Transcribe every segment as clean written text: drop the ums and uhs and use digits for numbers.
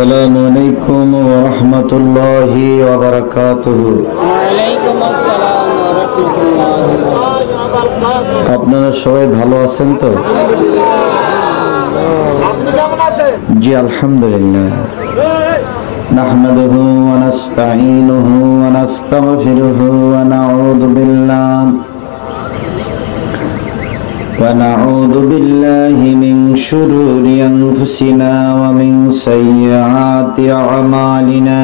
السلام عليكم ورحمة الله وبركاته. ওয়ালাইকুম আসসালাম ওয়া রাহমাতুল্লাহি ওয়া বারাকাতুহু। আপনারা সবাই ভালো আছেন তো? আপনি কেমন আছেন? জি আলহামদুলিল্লাহ। নাহমাদুহু ওয়া নাস্তাঈনুহু ওয়া নাস্তাগফিরুহু ওয়া নাউযু বিল্লাহি মিন শুরুরি আনফুসিনা ওয়া মিন সাইয়্যাতি আমালিনা।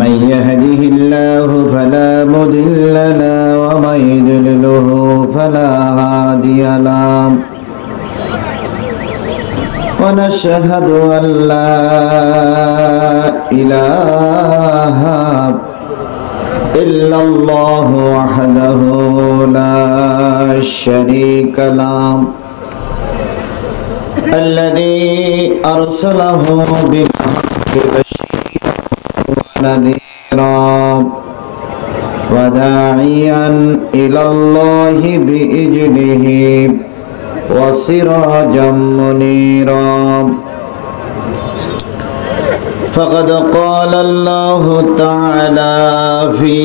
من يهده الله فلا مضل له ومن يضلله فلا هادي له ونشهد أن لا إله إلا الله وحده لا شريك له الذي أرسله بالحق بشيرا ونذيرا وداعيا إلى الله بإذنه وسراجا منيرا. فقد قال الله تعالى في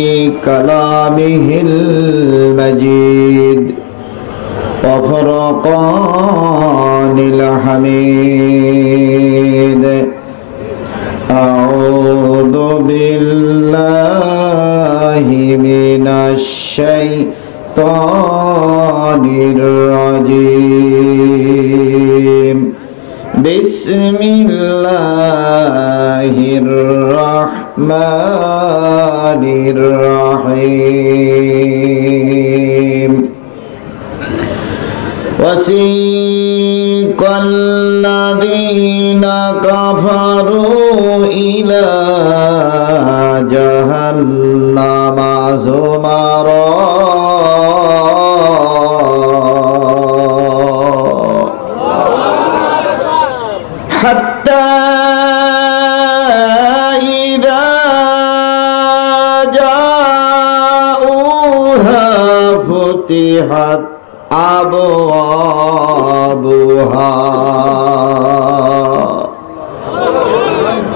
كلامه المجيد وفرقان الحميد. أعوذ بالله من الشيطان الرجيم. بسم الله الرحمن الرحيم. وسيق الذين كفروا إلى جهنم زمرا حتى إذا جاءوها فتحت أبوابها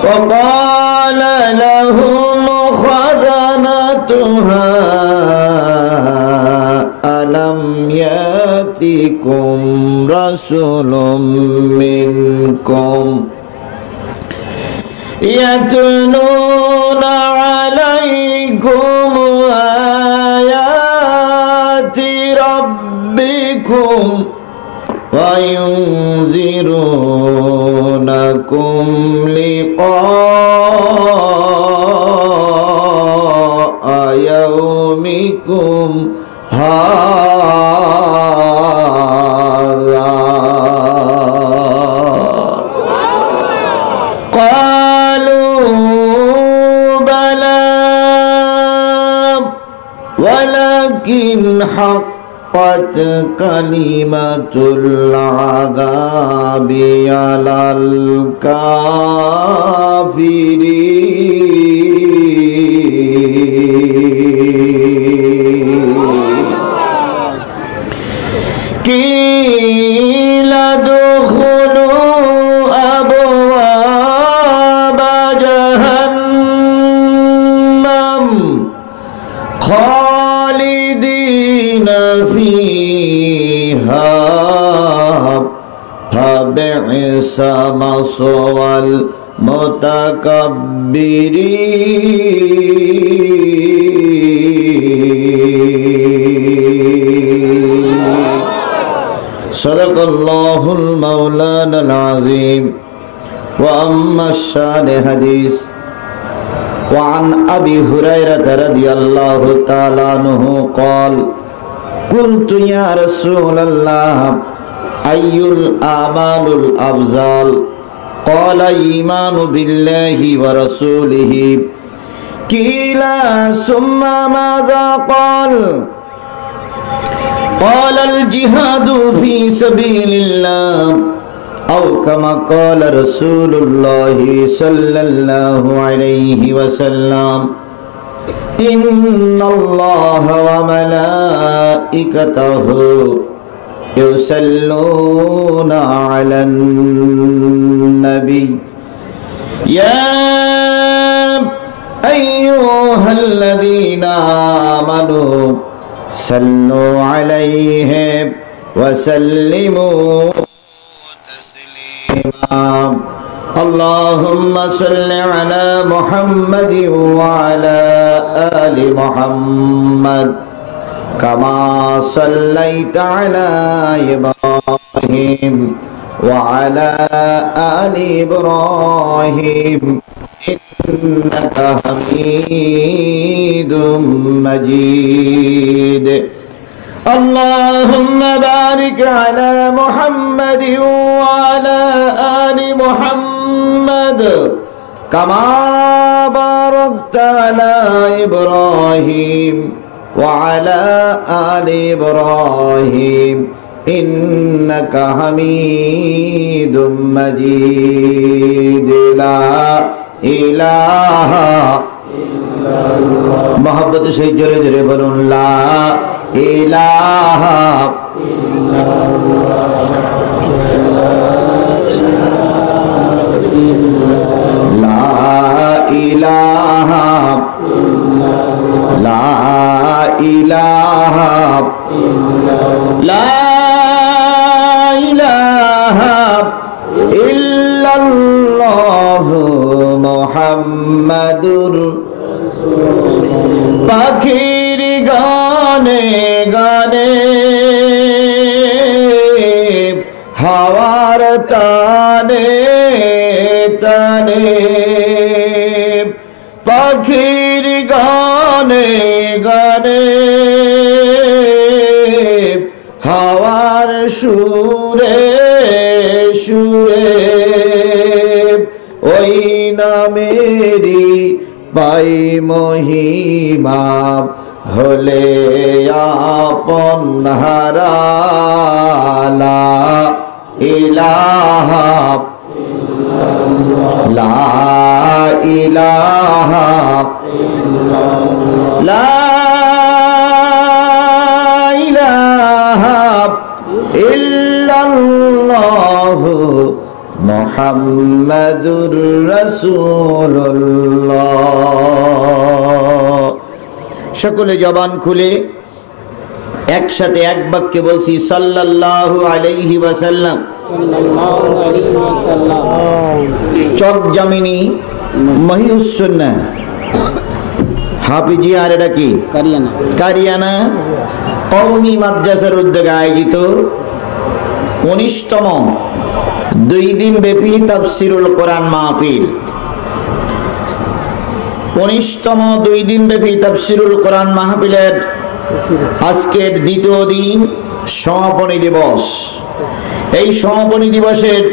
وقال لهم خزنتها ألم يأتكم رسول منكم يتلون عليكم آيات ربكم وينذرونكم لقاء يومكم هذا. قالوا بلى ولكن حقت كلمة العذاب على الكافرين. قيل ادخلوا أبواب جهنم خالدين فيها فبئس مثوى المتكبرين. صدق الله المولانا العظيم. وأما الشان حديث وعن أبي هريرة رضي الله تعالى عنه قال قلت يا رسول الله أي الأعمال الأفضل؟ قال الإيمان بالله ورسوله. قيل ثم ماذا؟ قال الجهاد في سبيل الله أو كما قال رسول الله صلى الله عليه وسلم. إن الله وملائكته يصلون على النبي يا أيها الذين آمنوا صلوا عليه وسلموا تسليما اللهم صل على محمد وعلى آل محمد كما صليت على إبراهيم وعلى آل إبراهيم إنك حميد مجيد اللهم بارك على محمد وعلى آل محمد كما باركت على إبراهيم وعلى آل إبراهيم إنك حميد مجيد لا إله إلا الله محبت سے جرے جرے بلن لا إله إلا الله لا إله لا إله لا إله إلا الله محمدুর পাখির গানে গানে হাওয়ার টানে টানে পাখির গানে গানে হাওয়ার সুরে সুরে ওই নামেরই পাই মহিমা হলে আপন হারালা ইলাহা লা ইলাহা লা ইলাহা ইল্লাল্লাহ মুহাম্মাদুর রাসূলুল্লাহ সকলে জবান খুলে একসাথে এক বাক্যে বলছি সাল্লাল্লাহু আলাইহি ওয়াসাল্লাম চক জামিনী মহিউস সুন্নাহ হাফিজি আর এটা কি কারিয়ানা কওমি মাদ্রাসার উদ্যোগে আয়োজিত 19তম 2 দিন ব্যাপী তাফসীরুল কোরআন মাহফিল 19তম 2 দিন ব্যাপী তাফসীরুল কোরআন মাহফিলের আজকের দ্বিতীয় দিন সমাপনী দিবস এই সমাপনী দিবসের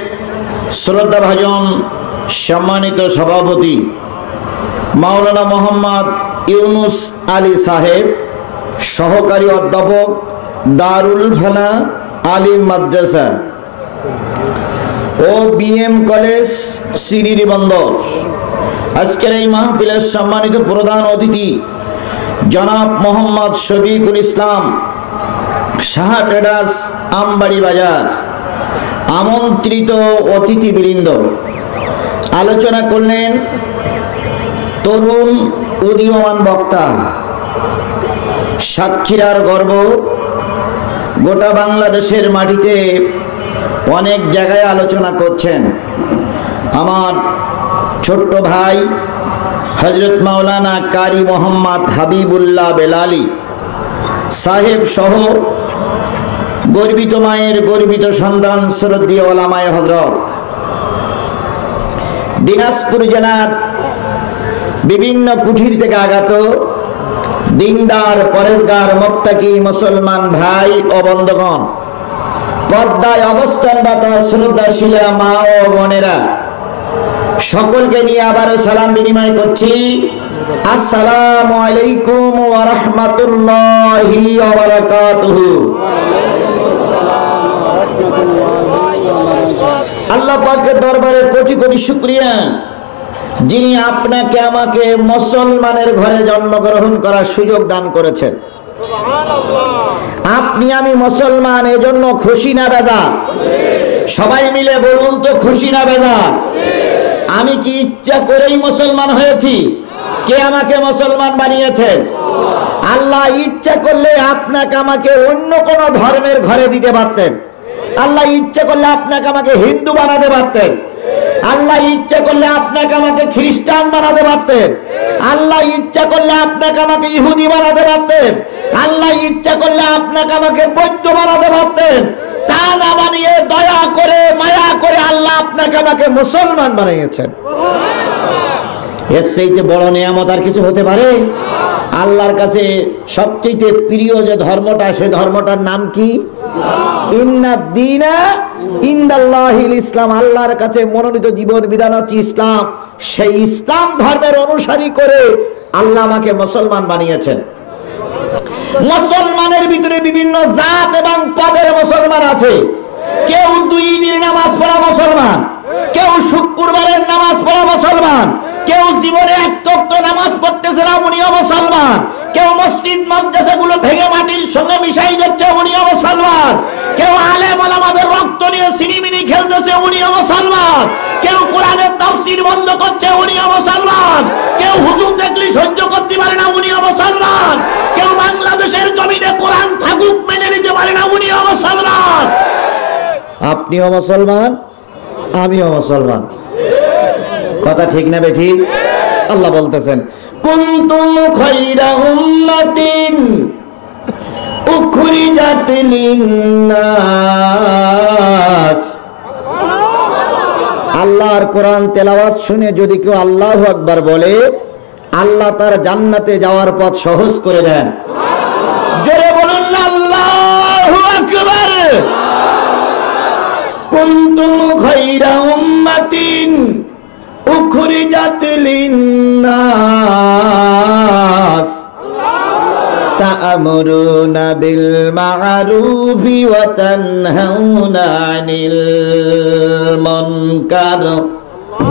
শ্রদ্ধাভাজন সম্মানিত সভাপতি মাওলানা মোহাম্মদ ইউনুস আলী সাহেব সহকারী অধ্যাপক দারুল ফালা আলিম মাদ্রাসা ও বিএম কলেজ সিরির বন্দর আজকের এই মাহফিলের সম্মানিত প্রধান অতিথি জনাব মোহাম্মদ শফিকুল ইসলাম সাহা ট্রেডার্স আমবাড়ি বাজার আমন্ত্রিত অতিথিবৃন্দ আলোচনা করলেন তরুণ উদীয়মান বক্তা সাতক্ষীরার গর্ব গোটা বাংলাদেশের মাটিতে অনেক জায়গায় আলোচনা করছেন আমার ছোট্ট ভাই হযরত মাওলানা কারি মোহাম্মদ হাবিবুল্লাহ বেলালি সাহেব সহ গর্বিত মায়ের গর্বিত সন্তান শ্রদ্ধেয় ওলামায়ে হযরত দিনাজপুর জেলার বিভিন্ন কুঠির থেকে আগত দিনদার পরেজগার মুত্তাকি মুসলমান ভাই ও বন্ধুগণ পর্দায় অবস্থানরত শ্রদ্ধাশীল মা ও বোনেরা সকলকে নিয়ে আবারও সালাম বিনিময় করছি আসসালামু আলাইকুম ওয়া রাহমাতুল্লাহি ওয়া বারাকাতুহু আল্লাহ পাকের দরবারে কোটি কোটি শুকরিয়া যিনি আপনাকে আমাকে মুসলমানের ঘরে জন্মগ্রহণ করার সুযোগ দান করেছেন আপনি আমি মুসলমান, এজন্য খুশি না বেজার? সবাই মিলে বলুন তো, খুশি না বেজার? আমি কি ইচ্ছা করেই মুসলমান হয়েছি? কে আমাকে মুসলমান বানিয়েছেন? আল্লাহ ইচ্ছা করলে আপনাকে আমাকে অন্য কোন ধর্মের ঘরে দিতে পারতেন। আল্লাহ ইচ্ছা করলে আপনাকে আমাকে হিন্দু বানাতে পারতেন। আল্লাহ ইচ্ছা করলে আপনাকে আমাকে খ্রিস্টান বানাতে পারতেন। আল্লাহ ইচ্ছা করলে আপনাকে আমাকে ইহুদি বানাতে পারতেন। আল্লাহ ইচ্ছা করলে আপনাকে আমাকে বৌদ্ধ বানাতে পারতেন। তা না বানিয়ে দয়া করে মায়া করে আল্লাহ আপনাকে আমাকে মুসলমান বানিয়েছেন। এর চাইতে বড় নিয়ামত আর কিছু হতে পারে? আল্লাহর কাছে সবচেয়ে প্রিয় যে ধর্মটা, সে ধর্মটার নাম কি? ইন্নাদ-দীনা ইনদাল্লাহিল ইসলাম। আল্লাহর কাছে মনোনীত জীবন বিধান হচ্ছে ইসলাম। সেই ইসলাম ধর্মের অনুসারী করে আল্লাহ আমাকে মুসলমান বানিয়েছেন। মুসলমানের ভিতরে বিভিন্ন জাত এবং পদের মুসলমান আছে। কেউ 2 দিন নামাজ পড়া মুসলমান, কেউ শুক্রবারের নামাজ পড়া মুসলমান, কেউ জীবনে 1 ওয়াক্ত নামাজ পড়তেছে না, উনিও মুসলমান। কেউ মসজিদ মাদ্রাসাগুলো ভেঙে মাটির সঙ্গে মিশাই দিচ্ছে, উনিও মুসলমান। কেউ আলেম ওলামাদের রক্ত নিয়ে সিনিমিনি খেলতেছে, উনিও মুসলমান। কেউ কোরআনের তাফসীর বন্ধ করছে, উনিও মুসলমান। কেউ হুজুর দেখলে সহ্য করতে পারে না, উনিও মুসলমান। কেউ বাংলাদেশের জমিনে কোরআন থাকুক মেনে নিতে পারে না, উনিও মুসলমান। আপনিও মুসলমান, আমিও মুসলমান। কথা ঠিক না বেঠিক? আল্লাহ বলতেছেন, কুনতুম খায়রা উম্মাতিন উখরিজাত লিন-নাস। আল্লাহর কোরআন তেলাওয়াত শুনে যদি কেউ আল্লাহু আকবার বলে, আল্লাহ তার জান্নাতে যাওয়ার পথ সহজ করে দেন। জোরে বলুন না আল্লাহু আকবার। কুনতুম খায়রা উম্মাতিন উখরিজাত লিন-নাস তা'মুরুনা বিল মা'রুফি ওয়া তানহাউনা আনিল মুনকার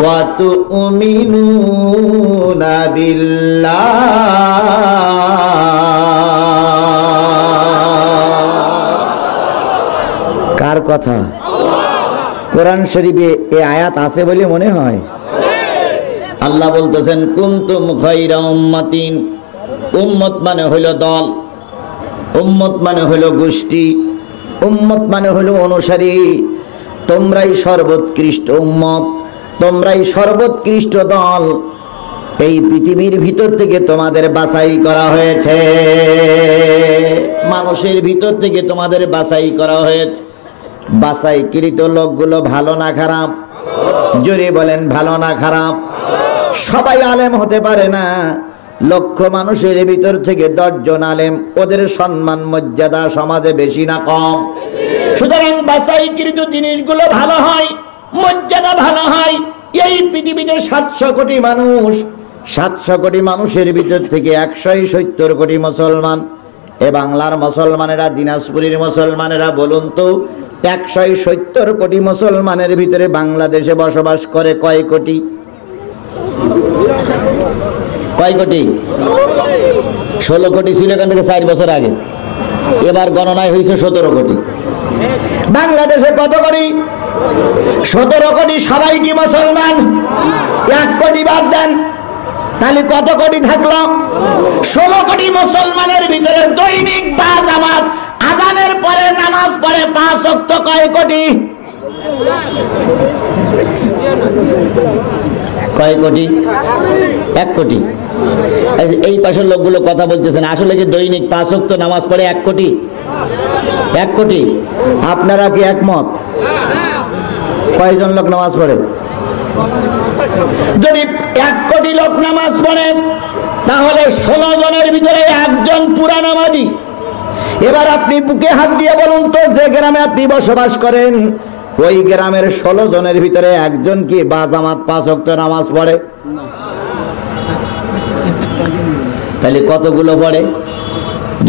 ওয়া তু'মিনুনা বিল্লাহ। কার কথা? কোরআন শরীফে এই আয়াত আছে বলে মনে হয়। আল্লাহ বলতেছেন, কুনতুম খায়রা উম্মাতিন। উম্মত মানে হলো দল, উম্মত মানে হলো গোষ্ঠী, উম্মত মানে হলো অনুসারী। তোমরাই সর্বোৎকৃষ্ট উম্মত, তোমরাই সর্বোৎকৃষ্ট দল। এই পৃথিবীর ভিতর থেকে তোমাদের বাছাই করা হয়েছে, মানুষের ভিতর থেকে তোমাদের বাছাই করা হয়েছে। বাছাইকৃত লোকগুলো ভালো না খারাপ? জোরে বলেন, ভালো না খারাপ? সবাই আলেম হতে পারে না। লক্ষ মানুষের ভিতর থেকে 10 জন আলেম, ওদের সম্মান মর্যাদা সমাজে বেশি না কম? সুতরাং বাছাইকৃত জিনিসগুলো ভালো হয়, মর্যাদা ভালো হয়। এই পৃথিবীতে 700 কোটি মানুষ, 700 কোটি মানুষের ভিতর থেকে 170 কোটি মুসলমান। এ বাংলার মুসলমানেরা, দিনাজপুরের মুসলমানেরা বলুন তো, 170 কোটি মুসলমানের ভিতরে বাংলাদেশে বসবাস করে কয় কোটি? কয় কোটি? 16 কোটি ছিল এখান থেকে 4 বছর আগে। এবার গণনায় হয়েছে 17 কোটি। বাংলাদেশে কত কোটি? 17 কোটি। সবাই কি মুসলমান? 1 কোটি বাদ দেন, তাহলে কত কোটি থাকলো? 16 কোটি মুসলমানের ভিতরে দৈনিক বা জামাত আযানের পরে নামাজ পড়ে 5 ওয়াক্ত কয় কোটি? কয় কোটি? 1 কোটি। এই পাশের লোকগুলো কথা বলতেছেন, আসলে কি দৈনিক 5 ওয়াক্ত নামাজ পড়ে 1 কোটি? 1 কোটি। আপনারা কি একমত? কয়জন লোক নামাজ পড়ে? যদি 1 কোটি লোক নামাজ পড়ে, তাহলে 16 জনের ভিতরে 1 জন পুরা নামাজি। এবার আপনি বুকে হাত দিয়ে বলুন তো, যে গ্রামে আপনি বসবাস করেন, ওই গ্রামের 16 জনের ভিতরে 1 জন কি বা জামাত 5 ওয়াক্ত নামাজ পড়ে? তাহলে কতগুলো পড়ে?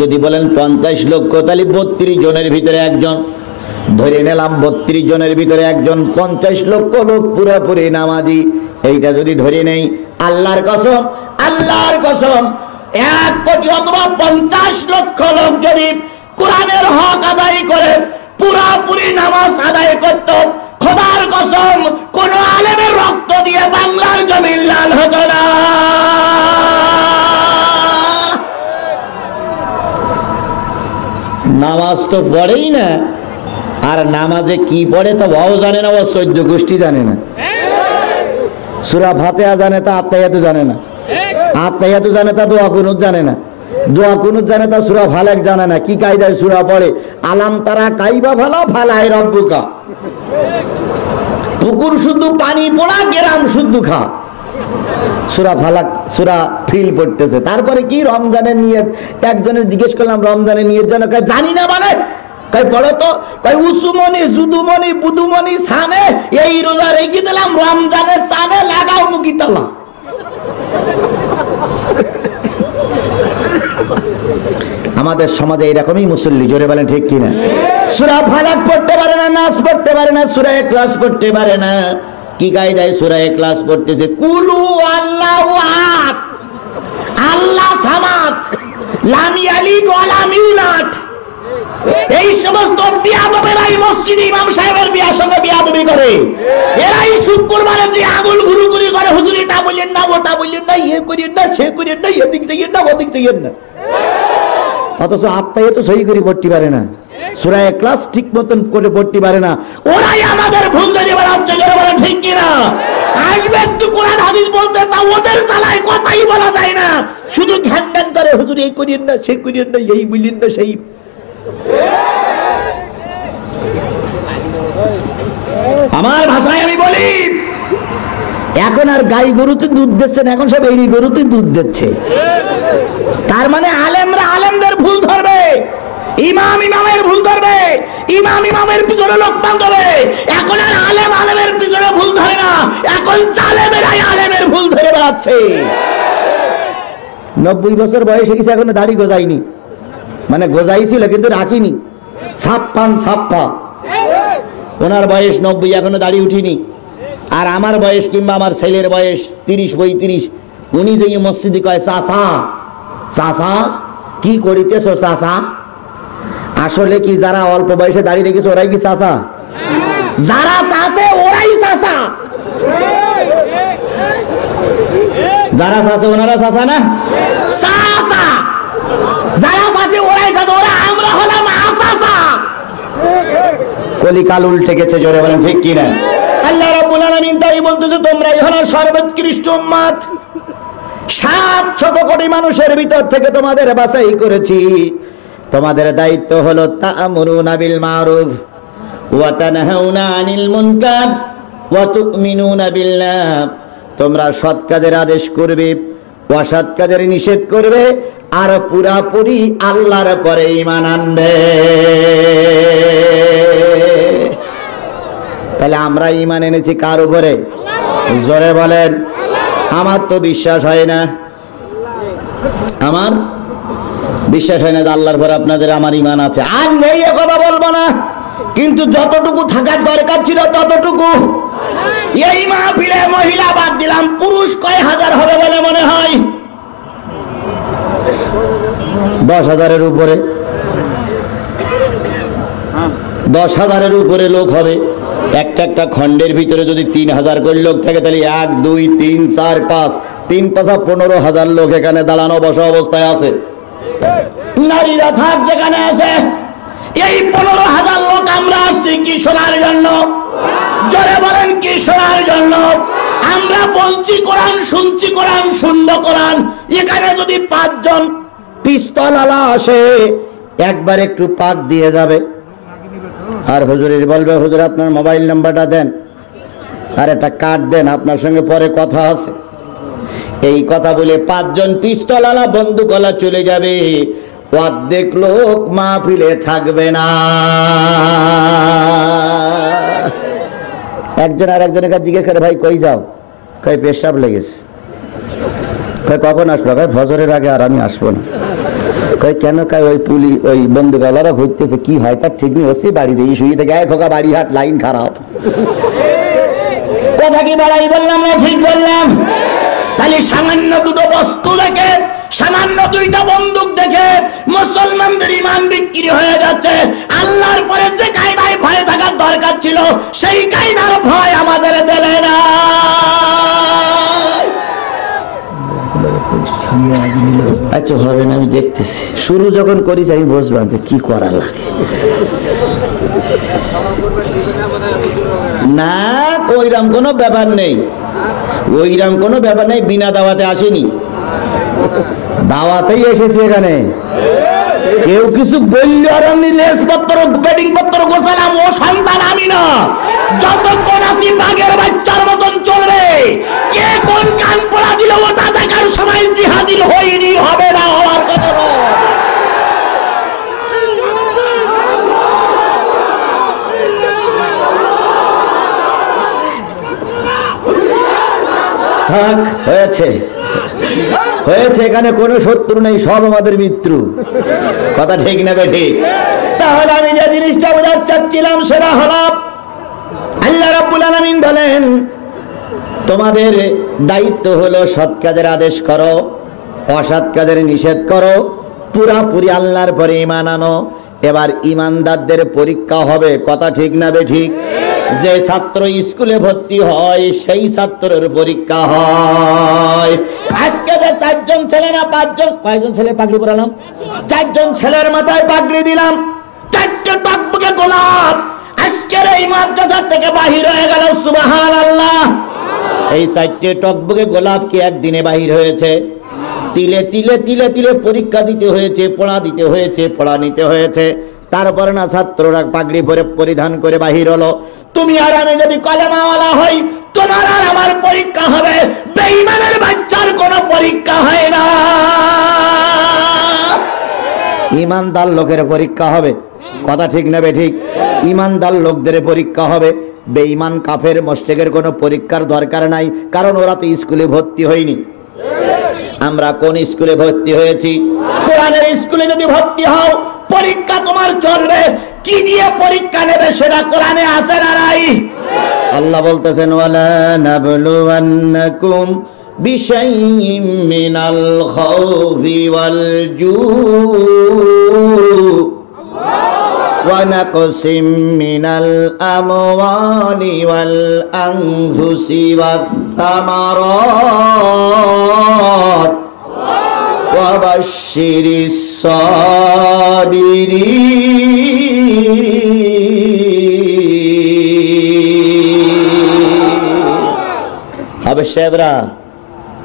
যদি বলেন 50 লক্ষ, তাহলে 32 জনের ভিতরে 1 জন। ধরে নিলাম 32 জনের ভিতরে 1 জন, 50 লক্ষ লোক পুরোপুরি নামাজি। এইটা যদি ধরে নেই, আল্লাহর কসম, আল্লাহর কসম, 1 কোটি অথবা 50 লক্ষ লোক যদি কোরআনের হক আদায় করে পুরাপুরি নামাজ আদায় করত, খোদার কসম কোন আলেমের রক্ত দিয়ে বাংলার জমিন লাল হতো না। নামাজ তো পড়েই না, আর নামাজে কি পড়ে তা ও জানে না, ও 14 গোষ্ঠী জানে না। সূরা ফাতিহা জানে তা আত্মাহিয়াতু জানে না, আত্মাহিয়াতু জানে তা দোয়া কুনুত জানে না, দোয়া কুনুত জানে তা সূরা ফালাক জানে না। কি কায়দায় সূরা পড়ে? আলাম তারা কাইবা ফালা ফালাই রব্বুকা। পুকুর শুদ্ধ পানি পড়া, গেরাম শুদ্ধ খা। সূরা ফালাক সূরা ফিল পড়তেছে। তারপরে কি রমজানের নিয়ত? একজনের জিজ্ঞেস করলাম রমজানের নিয়ত জানো? কয় জানি না। মানে কয় পড়ো তো। কয় উসুমনি জুদুমনি বুদুমনি সানে, এই রোজা রেখে দিলাম রমজানের সানে লাগাও মুখি তালা। আমাদের সমাজে এরকমই মুসল্লি, জোরে বলেন ঠিক কিনা? সূরা ফালাক পড়তে পারে না, নাস পড়তে পারে না, সূরা ইখলাস পড়তে পারে না। কি কায়দায় সূরা ইখলাস পড়তেছে? কুলু আল্লাহু আহাদ, আল্লাহ সামাদ, লাম ইয়ালিদ ওয়া লাম ইউলাদ। এই সমস্ত বিয়াদবেরাই মসজিদে ইমাম সাহেবের বিয়ার সঙ্গে বিয়াদবি করে। এরাই শুক্রবারে যে আঙুল ঘুরুঘুরি করে, হুজুর এটা বললেন না, ওটা বললেন না, ইয়ে করেন না, সে করেন না, এদিক থেকে না, ওদিক থেকে না। অথচ আত্মায় তো সহি করে পড়তে পারে না, সূরা ইখলাস ঠিক মতন করে পড়তে পারে না। ওরাই আমাদের ভুল ধরে বেড়াচ্ছে, যারা বলে ঠিক কিনা? আসবে একটু কোরআন হাদিস বলতে, তা ওদের চালায় কথাই বলা যায় না, শুধু ঘ্যান ঘ্যান করে, হুজুর এই করেন না, সে করেন না, এই বললেন না, সেই। আমার ভাষায় আমি বলি, এখন আর গাই গরুতে দুধ দিচ্ছে না, এখন সব এই গরুতে দুধ দিচ্ছে। তার মানে আলেমরা আলেমদের ভুল ধরবে, ইমাম ইমামের ভুল ধরবে, ইমাম ইমামের পিছনে লোক বাঁধবে। এখন আর আলেম আলেমের পিছনে ভুল ধরে না, এখন জালেমেরাই আলেমের ভুল ধরে বেড়াচ্ছে। 90 বছর বয়সে গেছে, এখনো দাড়ি গোজাইনি, মানে গোজাইছিল কিন্তু রাখিনি, ছাপ্পান ছাপ্পা। ওনার বয়স 90, এখনো দাড়ি উঠিনি। আর আমার বয়স কিংবা আমার ছেলের বয়স 30-35। উনি যে মসজিদে কয় চাচা চাচা কি করিতেছ চাচা? আসলে কি যারা অল্প বয়সে দাঁড়িয়ে রেখেছে ওরাই কি চাচা? যারা চাচে ওরাই চাচা, যারা চাচে ওনারা চাচা না, চাচা যারা চাচে ওরাই চাচা, ওরা আমরা হলাম আচাচা। কলিকাল উল্টে গেছে, জোরে বলেন ঠিক কিনা? আল্লাহ রাব্বুল আলামিন তাই বলতেছে, তোমরাই হলো সর্বোৎকৃষ্ট উম্মত। 700 কোটি মানুষের ভিতর থেকে তোমাদের বাছাই করেছি। তোমাদের দায়িত্ব হলো তা'মুরুনা বিল মারুফ ওয়া তানহাউনা আনিল মুনকার ওয়া তু'মিনুনা বিল্লাহ। তোমরা সৎ কাজের আদেশ করবে, অসৎ কাজের নিষেধ করবে, আর পুরাপুরি আল্লাহর পরে ঈমান আনবে। তাহলে আমরা ঈমান এনেছি কার উপরে? জোরে বলেন। আমার তো বিশ্বাস হয় না, আমার বিশ্বাস হয় না যে আল্লাহর পরে আপনাদের আমার ঈমান আছে। আর নেই এ কথা বলবো না, কিন্তু যতটুকু থাকার দরকার ছিল ততটুকু। এই মাহফিলে মহিলা বাদ দিলাম, পুরুষ কয় হাজার হবে বলে মনে হয়? 10,000-এর উপরে, 10,000-এর উপরে লোক হবে। একটা খণ্ডের ভিতরে যদি 3,000 করে লোক থাকে, তাহলে 1, 2, 3, 4, 5, 3 5 15,000 লোক এখানে দাঁড়ানো বসা অবস্থায় আছে। নারীরা থাক যেখানে আছে। এই 15,000 লোক আমরা আসছি কি শোনার জন্য? জোরে বলেন, কি শোনার জন্য? আমরা বলছি কোরআন, শুনছি কোরআন, শুনবো কোরআন। এখানে যদি 5 জন পিস্তল আলা আসে, একবার একটু পাক দিয়ে যাবে, আর হুজুরের বলবে, হুজুর আপনার মোবাইল নাম্বারটা দেন, আর একটা কার্ড দেন, আপনার সঙ্গে পরে কথা আছে। এই কথা বলে 5 জন পিস্তলওয়ালা বন্দুকওয়ালা চলে যাবে, অর্ধেক লোক মাহফিলে থাকবে না। একজন আর একজনের কাছে জিজ্ঞেস করে, ভাই কই যাও? কই পেশাব লেগেছে। কই কখন আসবো? কই ফজরের আগে, আর আমি আসবো না। কই কেন? কই ওই পুলিশ ওই বন্দুকওয়ালারা ঘুরতেছে, কি হয় তার ঠিক নেই, ওসি বাড়ি দিয়ে শুয়ে থেকে এক খোকা বাড়ি হাট, লাইন খারাপ। কথা কি বাড়াই বললাম না ঠিক বললাম? তাহলে সামান্য দুটো বস্তু দেখে, সামান্য 2টা বন্দুক দেখে মুসলমানদের ঈমান বিক্রি হয়ে যাচ্ছে। আল্লাহর পরে যে কায়দায় ভয় থাকার দরকার ছিল সেই কায়দার ভয় আমাদের দিলে না। আচ্ছা হবে না, আমি দেখতেছি। শুরু যখন করিস আমি বুঝলাম যে কি করা লাগে। না ওইরকম কোনো ব্যাপার নেই, ওইরকম কোনো ব্যাপার নেই। বিনা দাওয়াতে আসেনি, দাওয়াতেই এসেছে এখানে। কেউ কিছু বললে আর আমি লেজপত্র ব্যাটিং পত্র গোছালাম, ও সন্তান আমি না। যতক্ষণ আছি বাঘের বাচ্চার মতন চলবে। কে কোন কান পোড়া দিল ওটা দেখার সময় জিহাদির হয়নি, হবে না, হওয়ার কথা নয়। থাক, হয়েছে হয়েছে, এখানে কোনো শত্রু নেই, সব আমাদের মিত্র। কথা ঠিক না বেঠিক? তাহলে আমি যে জিনিসটা বোঝাতে চাচ্ছিলাম সেটা হলো, আল্লাহ রাব্বুল আলামিন বলেন তোমাদের দায়িত্ব হলো সৎ কাজের আদেশ করো, অসৎ কাজের নিষেধ করো, পুরাপুরি আল্লাহর পরে ঈমান আনো। এবার ঈমানদারদের পরীক্ষা হবে। কথা ঠিক না বেঠিক? যে ছাত্র স্কুলে ভর্তি হয় সেই ছাত্রের পরীক্ষা হয়। আজকে যে 4 জন ছেলে না 5 জন, কয়জন ছেলে পাগড়ি পরালাম? 4 জন ছেলের মাথায় পাগড়ি দিলাম, 4টে টকবকে গোলাপ আজকের এই মাদ্রাসা থেকে বাহির হয়ে গেল। সুবহানাল্লাহ। এই 4টে টকবকে গোলাপ কি একদিনে বাহির হয়েছে? তিলে তিলে তিলে তিলে পরীক্ষা দিতে হয়েছে, পড়া দিতে হয়েছে, পড়া নিতে হয়েছে। তারপরে না ছাত্ররা পাগড়ি পরে পরিধান করে বাহির হলো। তুমি আর আমি যদি কলেমাওয়ালা হই, তোমার আর আমার পরীক্ষা হবে। বেঈমানের বাচ্চার কোনো পরীক্ষা হয় না। ঈমানদার লোকের পরীক্ষা হবে। কথা ঠিক না বেঠিক? ঈমানদার লোকদের পরীক্ষা হবে। বেঈমান কাফের মুশরিকের কোনো পরীক্ষার দরকার নাই, কারণ ওরা তো স্কুলে ভর্তি হয়নি। আমরা কোন স্কুলে ভর্তি হয়েছি? কোরআনের স্কুলে যদি ভর্তি হও, পরীক্ষা তোমার চলবে। কি দিয়ে পরীক্ষা নেবে সেটা কোরআনে আছে না নাই? আল্লাহ বলতেছেন ওয়ালা নাবলুওয়ান্নাকুম বিশাইইম মিনাল খাউফি ওয়াল জু ওয়া নাকসিম মিনাল আমওয়ালি ওয়াল আনফুসি ওয়াত সামারাত ওয়া বাশশিরিস সাবিরিন। হবে সাহেবরা,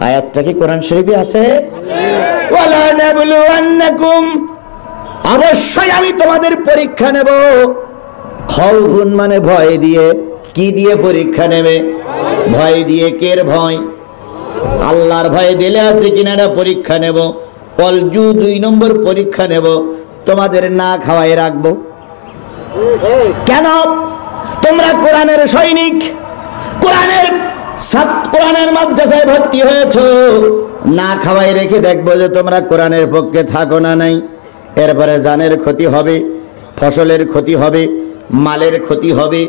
আয়াতটা কি কোরআন শরীফে আছে? ওয়ালা নাবলুওয়ান্নাকুম, অবশ্যই আমি তোমাদের পরীক্ষা নেব। খাউফুন মানে ভয় দিয়ে। কি দিয়ে পরীক্ষা নেবে? ভয় দিয়ে। কের ভয়? আল্লাহর ভয় দিলে আছে কিনা এটা পরীক্ষা নেব। অলজু 2 নম্বর পরীক্ষা নেব, তোমাদের না খাওয়াই রাখবো। কেন? তোমরা কোরআনের সৈনিক, কোরআনের মাদ্রাসায় ভর্তি হয়েছো। না খাওয়াই রেখে দেখবো যে তোমরা কোরআনের পক্ষে থাকো না নাই। এরপরে জানের ক্ষতি হবে, ফসলের ক্ষতি হবে, মালের ক্ষতি হবে,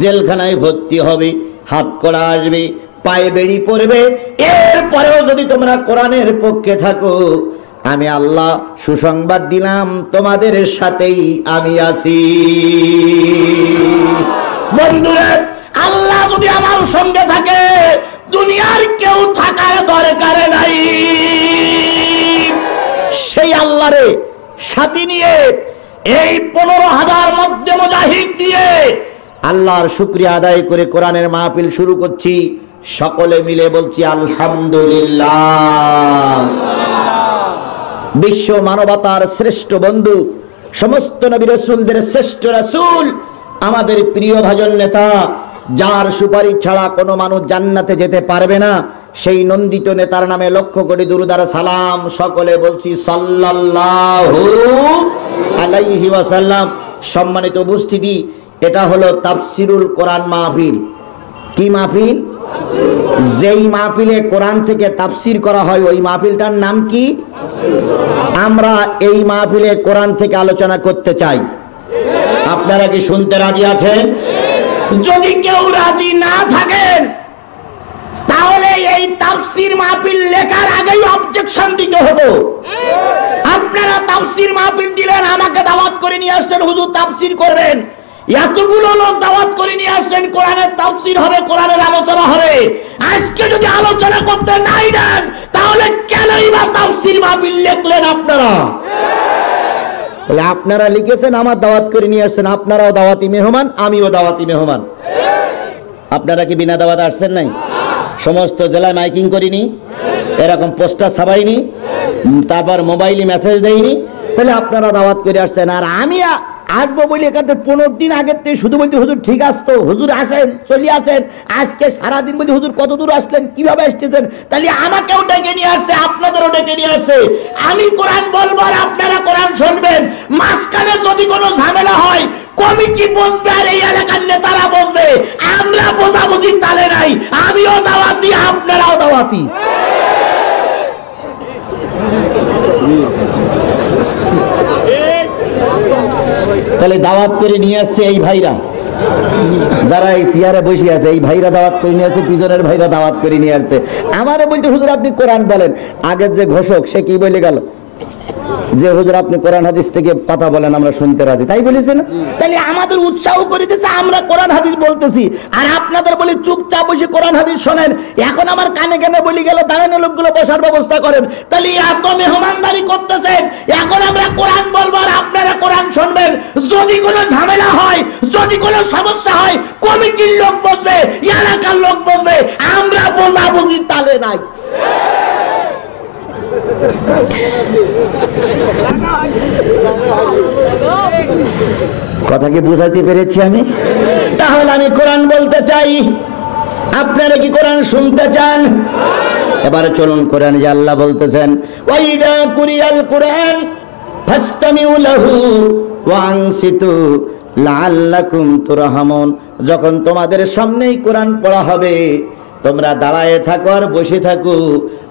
জেলখানায় ভর্তি হবে, হাত কড়া আসবে, পায়ে বেড়ি পড়বে। এরপরেও যদি তোমরা কোরআনের পক্ষে থাকো, আমি আল্লাহ সুসংবাদ দিলাম তোমাদের সাথেই আমি আছি। বন্ধুরা, আল্লাহ যদি আমার সঙ্গে থাকে, দুনিয়ার কেউ থাকার দরকার নাই। সেই আল্লাহরে সাথী নিয়ে এই 15,000 মধ্যে মুজাহিদ দিয়ে আল্লাহর শুকরিয়া আদায় করে কোরআনের মাহফিল শুরু করছি। সকলে মিলে বলছি আলহামদুলিল্লাহ। বিশ্ব মানবতার শ্রেষ্ঠ বন্ধু, সমস্ত নবী রাসূলদের শ্রেষ্ঠ রাসূল, আমাদের প্রিয় ভাজন নেতা, যার সুপারিশ ছাড়া কোনো মানুষ জান্নাতে যেতে পারবে না, সেই নন্দিত নেতার নামে লক্ষ কোটি দুরূদ আর সালাম। সকলে বলছি সাল্লাল্লাহু আলাইহি ওয়াসাল্লাম। সম্মানিত উপস্থিতি, এটা হলো তাফসিরুল কোরআন মাহফিল। কি মাহফিল? যেই মাহফিলে কোরআন থেকে তাফসির করা হয় ওই মাহফিলটার নাম কি? আমরা এই মাহফিলে কোরআন থেকে আলোচনা করতে চাই। আপনারা কি শুনতে রাজি আছেন? যদি কেউ রাজি না থাকেন, তাহলে এই তাফসির মাহফিল লেখার আগেই অবজেকশন দিতে হতো। আপনারা তাফসীর মাহফিল দিলেন, আমাকে দাওয়াত করে নিয়ে আসছেন হুজুর তাফসীর করবেন। এতগুলো লোক দাওয়াত করে নিয়ে আসছেন, কোরআনের তাফসীর হবে, কোরআনের আলোচনা হবে। আজকে যদি আলোচনা করতে নাই দেন, তাহলে কেনই বা তাফসীর মাহফিল লিখলেন আপনারা? বলে আপনারা লিখেছেন, আমার দাওয়াত করে নিয়ে আসছেন, আপনারাও দাওয়াতি মেহমান, আমিও দাওয়াতি মেহমান। আপনারা কি বিনা দাওয়াত আসছেন নাই? সমস্ত জেলায় মাইকিং করিনি, এরকম পোস্টার ছাপাইনি, তারপর মোবাইলে মেসেজ দেয়নি, তাহলে আপনারা দাওয়াত করে আসছেন। আর আমি আসবো বলে এখানে 15 দিন আগের থেকে শুধু বলতে হুজুর ঠিক আসতো, হুজুর আসেন, চলে আসেন। আজকে সারাদিন বলতে হুজুর কত দূর আসলেন, কিভাবে আসতেছেন? তাহলে আমাকেও ডেকে নিয়ে আসছে, আপনাদেরও ডেকে নিয়ে আসছে। আমি কোরআন বলবো আর আপনারা কোরআন শুনবেন। মাঝখানে যদি কোনো ঝামেলা হয়, কমিটি বসবে আর এই এলাকার নেতারা বসবে, আমরা বোঝাবুঝি তালে নাই। আমিও দাওয়াতি, আপনারাও দাওয়াতি। তাহলে দাওয়াত করে নিয়ে আসছে এই ভাইরা, যারা এই চেয়ারে বসে আছে, এই ভাইরা দাওয়াত করে নিয়ে আসছে, পিছনের ভাইরা দাওয়াত করে নিয়ে আসছে। আমারে বলতে হুজুর আপনি কোরআন বলেন। আগের যে ঘোষক সে কি বলে গেল যে হুজুর আপনি কোরআন হাদিস থেকে কথা বলেন, আমরা শুনতে রাজি, তাই বলেছে না? তাহলে আমাদের উৎসাহ করে দিয়েছে, আমরা কোরআন হাদিস বলতেছি, আর আপনাদের বলি চুপচাপ বসে কোরআন হাদিস শোনেন। এখন আমার কানে কানে বলি গেল দাঁড়ানো লোকগুলো বসার ব্যবস্থা করেন। তাহলে এত মেহমানদারি করতেছেন, এখন আমরা কোরআন বলবো আর আপনারা কোরআন শুনবেন। যদি কোনো ঝামেলা হয়, যদি কোনো সমস্যা হয়, কমিটির লোক বসবে, এলাকার লোক বসবে, আমরা বোঝাবুঝি তালে নাই। কথা কি বুঝাতে পেরেছি আমি? তাহলে আমি কোরআন বলতে চাই, আপনারা কি কোরআন শুনতে চান? এবারে চলুন কোরআন যে আল্লাহ বলতেছেন, ওয়াইদা কুরিয়াল কোরআন ফাসতামিউ লাহু ওয়া আনসিতু লাআল্লাকুম তুরহামুন। যখন তোমাদের সামনেই কোরআন পড়া হবে, তোমরা দাঁড়ায় থাকো আর বসে থাকো,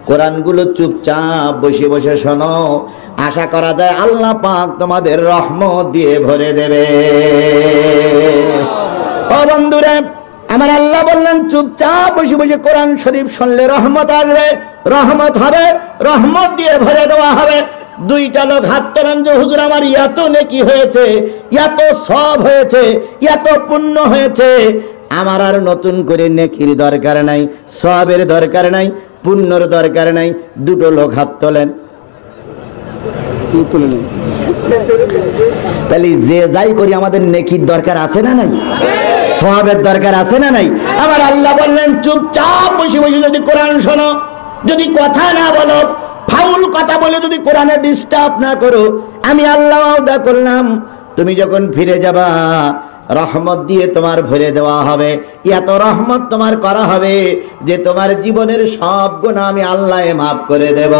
কোরআনগুলো চুপচাপ বসে বসে শোনো। আশা করা যায় আল্লাহ পাক তোমাদের রহমত দিয়ে ভরে দেবে। ও বন্ধুরা, আমার আল্লাহ বললেন চুপচাপ বসে বসে কোরআন শরীফ শুনলে রহমত আসবে, রহমত হবে, রহমত দিয়ে ভরে দেওয়া হবে। দুইটা লোক হাত তোলেন যে হুজুর আমার এত নেকি হয়েছে, এত সওয়াব হয়েছে, এত পুণ্য হয়েছে, আমার আর নতুন করে নেকির দরকার নাই, সওয়াবের দরকার নাই, পুণ্যর দরকার নাই। দুটো লোক হাত তোলেন। তাহলে যে যাই করি আমাদের নেকির দরকার আছে না নাই? সওয়াবের দরকার আছে না নাই? আমার আল্লাহ বললেন চুপচাপ বসে বসে যদি কোরআন শোনো, যদি কথা না বলো, ফাউল কথা বলে যদি কোরআনে ডিস্টার্ব না করো, আমি আল্লাহ ওয়াদা করলাম তুমি যখন ফিরে যাবা রহমত দিয়ে তোমার ভরে দেওয়া হবে। এত রহমত তোমার করা হবে যে তোমার জীবনের সব গুনাহ আমি আল্লাহ মাফ করে দেব।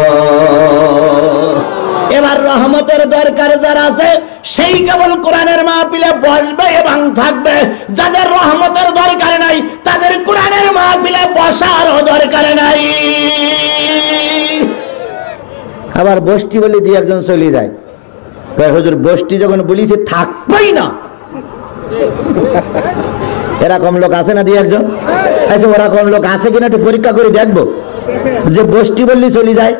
এবার রহমতের দরকার যারা আছে সেই কেবল কোরআনের মাহফিলে বসবে এবং থাকবে। যাদের রহমতের দরকার নাই তাদের কোরআনের মাহফিলে বসারও দরকার নাই। আবার বসটি বলে দুই একজন চলে যায়, হুজুর বসটি যখন বলিছে থাকবেই না। এরকম লোক আছে না দুই একজন? আচ্ছা, ওরকম লোক আছে কিনা একটু পরীক্ষা করে দেখবো। যে বসটি বললি চলে যায়,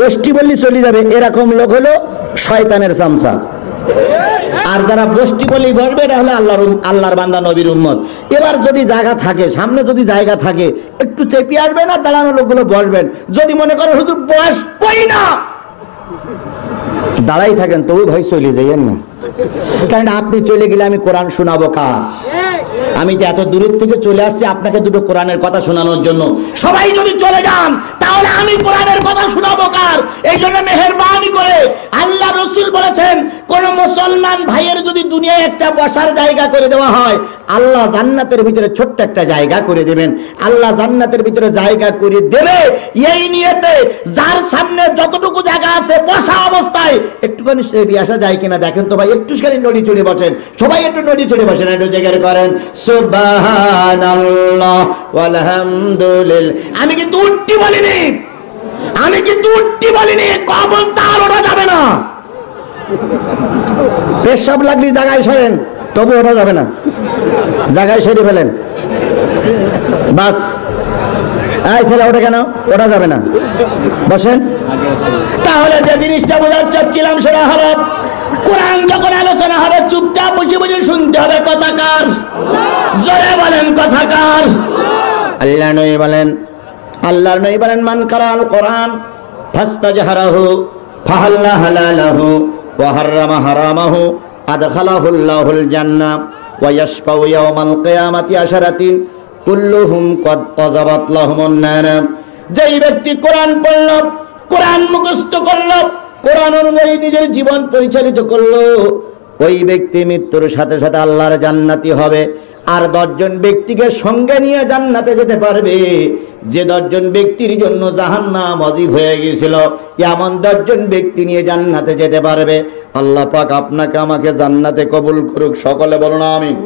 বসটি বললি চলে যাবে, এরকম লোক হলো শয়তানের চামচা। আর যারা বসটি বলি বলবে এটা হলো আল্লাহর বান্দা নবীর উম্মত। এবার যদি জায়গা থাকে, সামনে যদি জায়গা থাকে, একটু চেপে আসবে না, দাঁড়ানো লোকগুলো বসবেন। যদি মনে করেন হুজুর বসবই না, দাঁড়াই থাকেন, তবু ভাই চলে যাইয়েন না। কারণ আপনি চলে গেলে আমি কোরআন শোনাবো কার? আমি তো এত দূরের থেকে চলে আসছি আপনাকে দুটো কোরআনের কথা শোনানোর জন্য। সবাই যদি চলে যান তাহলে আমি কোরআনের কথা শোনাবো কার? এই জন্য মেহেরবানি করে আল্লাহ রসুল বলেছেন, কোন মুসলমান ভাইয়ের যদি দুনিয়ায় একটা বসার জায়গা করে দেওয়া হয়, আল্লাহ জান্নাতের ভিতরে ছোট্ট একটা জায়গা করে দেবেন। আল্লাহ জান্নাতের ভিতরে জায়গা করে দেবে এই নিয়তে যার সামনে যতটুকু জায়গা আছে বসা অবস্থায় একটুখানি সেবি আসা যায় কিনা দেখেন তো ভাই। একটুখানি নড়ি চড়ে বসেন, সবাই একটু নড়ি চড়ে বসেন, একটু জায়গায় করেন সুবহানাল্লাহ ওয়ালহামদুলিল্লাহ। আমি কিন্তু উঠতি বলিনি, আমি কিন্তু উঠতি বলিনি, খবরদার ওঠা যাবে না। পেশাব লাগলি জায়গায় সরেন, তবু ওঠা যাবে না, জায়গায় সরে ফেলেন বাস। এই ছেলে ওটা কেন, ওটা যাবে না, বসেন। তাহলে যে জিনিসটা বোঝাতে চাচ্ছিলাম সেটা হলো কোরআন যখন আলোচনা হবে চুপচাপ বসে বসে শুনতে হবে। কথা কার? জোরে বলেন কথা কার? আল্লাহ নবী বলেন, আল্লাহর নবী বলেন মান কারাল কোরআন ফাস্তাজহারাহু ফাহাল্লা হালালাহু ওয়া হাররামা হারামাহু আদখালাহুল্লাহুল জান্নাহ ওয়া ইয়াশফাউ ইয়াওমাল কিয়ামাতি আশারাতিন কুল্লুহুম কদ কাযাবাত লাহুমুন নার। যেই ব্যক্তি কোরআন পড়ল, কোরআন মুখস্থ করল, কোরআন অনুযায়ী নিজের জীবন পরিচালিত করলো, ওই ব্যক্তি মৃত্যুর সাথে সাথে আল্লাহর জান্নাতি হবে। আর 10 জন ব্যক্তিকে সঙ্গে নিয়ে জান্নাতে যেতে পারবে। যে 10 জন ব্যক্তির জন্য জাহান্নাম ওয়াজিব হয়ে গিয়েছিল, এমন 10 জন ব্যক্তি নিয়ে জান্নাতে যেতে পারবে। আল্লাহ পাক আপনাকে আমাকে জান্নাতে কবুল করুক, সকলে বলুন আমিন।